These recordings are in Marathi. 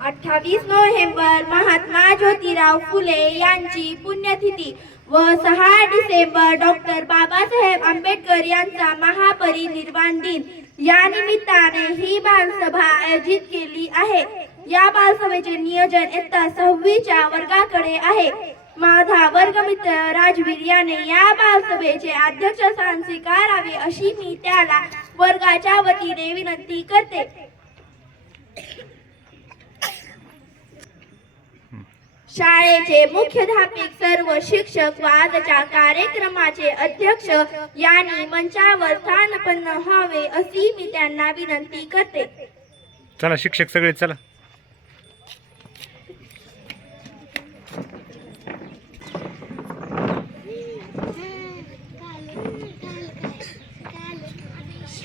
अठ्ठावीस नोव्हेंबर महात्मा ज्योतिराव फुले यांची पुण्यतिथी व सहा डिसेंबर डॉक्टर बाबासाहेब आंबेडकर यांचा महापरिनिर्वाण दिन. या निमित्ताने ही बालसभा आयोजित केली आहे. या बालसभेचे नियोजन इयत्ता सहावीच्या वर्गाकडे आहे. माझा वर्गमित्र राजवीर याने या बालसभेचे अध्यक्षस्थान स्वीकारावे अशी मी त्याला वर्गाच्या वतीने विनंती करते. शाळेचे मुख्याध्यापिक सर्व शिक्षक व आजच्या कार्यक्रमाचे अध्यक्ष यांनी मंचावर स्थानपन्न व्हावे अशी मी त्यांना विनंती करते. चला शिक्षक सगळे चला.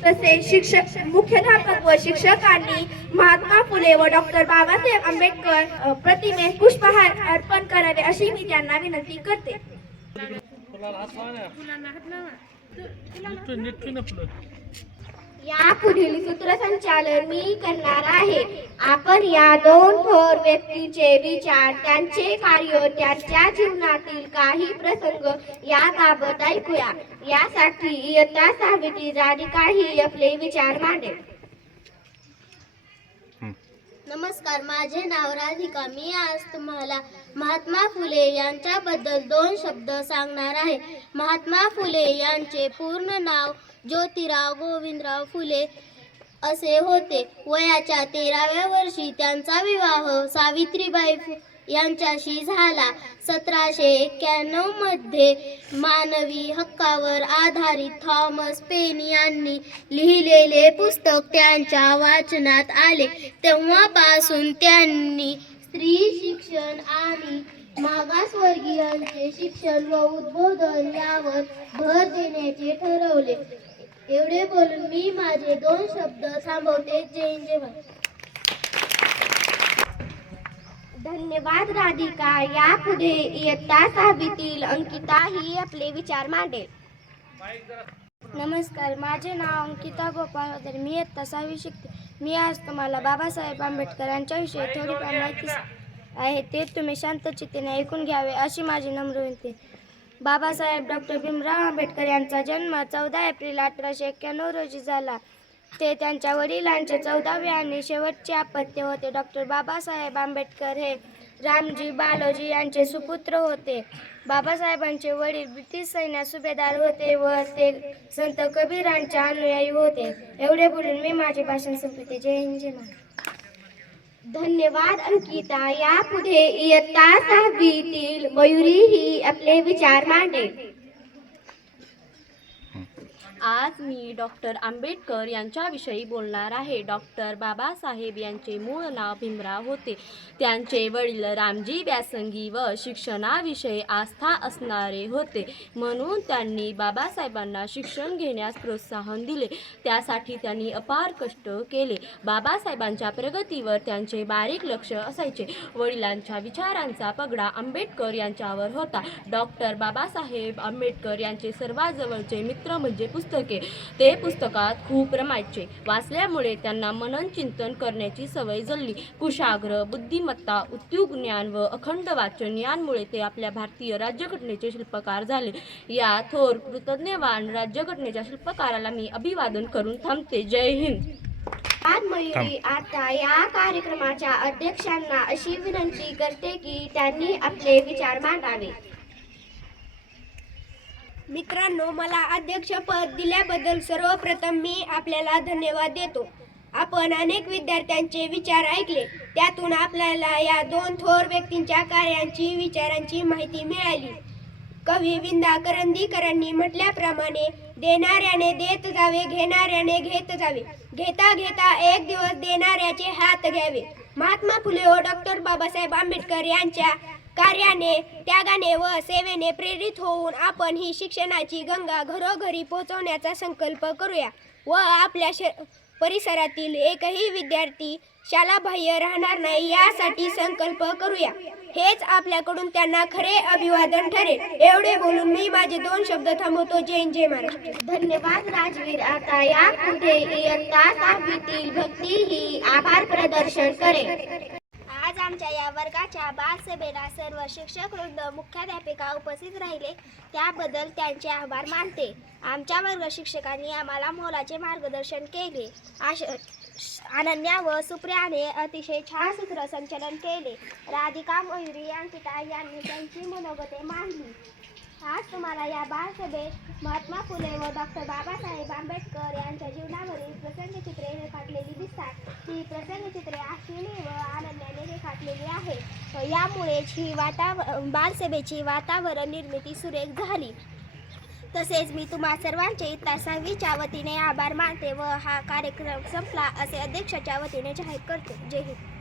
तसेच शिक्षक मुख्याध्यापक व शिक्षकांनी महात्मा फुले व डॉक्टर बाबासाहेब आंबेडकर प्रतिमेस पुष्पहार अर्पण करावे अशी मी त्यांना विनंती करते. या पुढील सूत्रसंचालन मी करणार आहे. आपण या दोन थोर व्यक्तीचे विचार त्यांचे कार्य त्यांच्या जीवनातील काही प्रसंग याबाबत ऐकूया. यासाठी इयत्ता जारी काही आपले विचार मांडेल. नमस्कार माझे नाव राधिका. मी आज तुम्हाला महात्मा फुले यांच्याबद्दल दोन शब्द सांगणार आहे. महात्मा फुले यांचे पूर्ण नाव ज्योतिराव गोविंदराव फुले असे होते. वयाच्या तेराव्या वर्षी त्यांचा विवाह सावित्रीबाई फु- यांच्याशी झाला. सतराशे एक्क्याण्णवमध्ये मानवी हक्कावर आधारित थॉमस पेन यांनी लिहिलेले पुस्तक त्यांच्या वाचनात आले. तेव्हापासून त्यांनी स्त्री शिक्षण आणि मागासवर्गीयांचे शिक्षण व उद्बोधन यावर भर देण्याचे ठरवले. एवढे बोलून मी माझे दोन शब्द थांबवते. जय जय धन्यवाद राधिका. यापुढे इयत्ता सहावीतील अंकिता ही आपले विचार मांडेल. नमस्कार माझे नाव अंकिता गोपाळ होते मी इयत्ता सहावी शिकते. मी आज तुम्हाला बाबासाहेब आंबेडकर यांच्याविषयी थोडीफार माहिती आहे. ते तुम्ही शांत चित्तेने ऐकून घ्यावे अशी माझी नम्र विनंती. बाबासाहेब डॉक्टर भीमराव आंबेडकर यांचा जन्म चौदा एप्रिल अठराशे एक्क्याण्णव रोजी झाला. ते त्यांच्या वडिलांचे चौदावे आणि शेवटचे अपत्य होते. डॉक्टर बाबासाहेब आंबेडकर हे रामजी बालोजी यांचे सुपुत्र होते. बाबासाहेबांचे वडील ब्रिटिश सैन्यात सुभेदार होते व ते संत कबीरांचे अनुयायी होते. एवढे बोलून मी माझे भाषण संपते जय हिंद जय धन्यवाद अंकिता. यापुढे इयत्ता सहावीतील मयुरी ही आपले विचार मांडेल. आज मी डॉक्टर आंबेडकर यांच्याविषयी बोलणार आहे. डॉक्टर बाबासाहेब यांचे मूळ नाव भीमराव होते. त्यांचे वडील रामजी व्यासंगी व शिक्षणाविषयी आस्था असणारे होते. म्हणून त्यांनी बाबासाहेबांना शिक्षण घेण्यास प्रोत्साहन दिले. त्यासाठी त्यांनी अपार कष्ट केले. बाबासाहेबांच्या प्रगतीवर त्यांचे बारीक लक्ष असायचे. वडिलांच्या विचारांचा पगडा आंबेडकर यांच्यावर होता. डॉक्टर बाबासाहेब आंबेडकर यांचे सर्वात जवळचे मित्र म्हणजे पुस्तक ते पुस्तकात खूप रमायचे. वाचल्यामुळे त्यांना मनन चिंतन करण्याची सवय जडली. कुशाग्र बुद्धिमत्ता उद्योग ज्ञान व अखंड वाचन यांमुळे ते आपल्या भारतीय राज्यघटनेचे शिल्पकार झाले. या थोर कृतज्ञवान राज्यघटनेच्या शिल्पकाराला मी अभिवादन करून थांबते. जय हिंद. आज मयुरी आता या कार्यक्रमाच्या अध्यक्षांना अशी विनंती करते की त्यांनी आपले विचार मांडावे. मित्रांनो मला अध्यक्षपद दिल्याबद्दल सर्वप्रथम मी आपल्याला धन्यवाद देतो. आपण अनेक विद्यार्थ्यांचे विचार ऐकले. त्यातून आपल्याला या दोन थोर व्यक्तींच्या कार्यांची विचारांची माहिती मिळाली. कवी विंदा करंदीकरांनी म्हटल्याप्रमाणे देणाऱ्याने देत जावे घेणाऱ्याने घेत जावे. घेता घेता एक दिवस देणाऱ्याचे हात घ्यावे. महात्मा फुले व डॉक्टर बाबासाहेब आंबेडकर यांच्या कार्याने त्यागाने व सेवेने प्रेरित होऊन आपण ही शिक्षणाची गंगा घरोघरी पोहोचवण्याचा संकल्प करूया व आपल्या श परिसरातील एकही विद्यार्थी शालाबाह्य राहणार नाही यासाठी संकल्प करूया. हेच आपल्याकडून त्यांना खरे अभिवादन ठरेल. एवढे बोलून मी माझे दोन शब्द थांबवतो. जैन जय महाराष्ट्र. धन्यवाद राजवीर. आता यापुढे इयत्ता सहावीतील भक्ती ही आभार प्रदर्शन करेल. आमच्या या वर्गाच्या बालसभेला सर्व शिक्षक वृंद मुख्याध्यापिका उपस्थित राहिले. त्याबद्दल त्यांचे आभार मानते. आमच्या वर्ग शिक्षकांनी आम्हाला मोलाचे मार्गदर्शन केले. आश अनन्या व सुप्रियाने अतिशय छान सूत्र संचलन केले. राधिका मयुरी अंकिता यांनी त्यांची मनोगते मांडली. आज तुम्हाला या बालसभेत महात्मा फुले व डॉक्टर बाबासाहेब आंबेडकर यांच्या जीवनावरील प्रसंगचित्रे रेखाटलेली दिसतात. ही प्रसंगचित्रे अश्विनी व टाकलेली आहे. यामुळेच ही वातावर बालसभेची वातावरण निर्मिती सुरेख झाली. तसेच मी तुम्हा सर्वांचे इत्ता सहावीच्या वतीने आभार मानते व हा कार्यक्रम संपला असे अध्यक्षाच्या वतीने जाहीर करते. जय हिंद.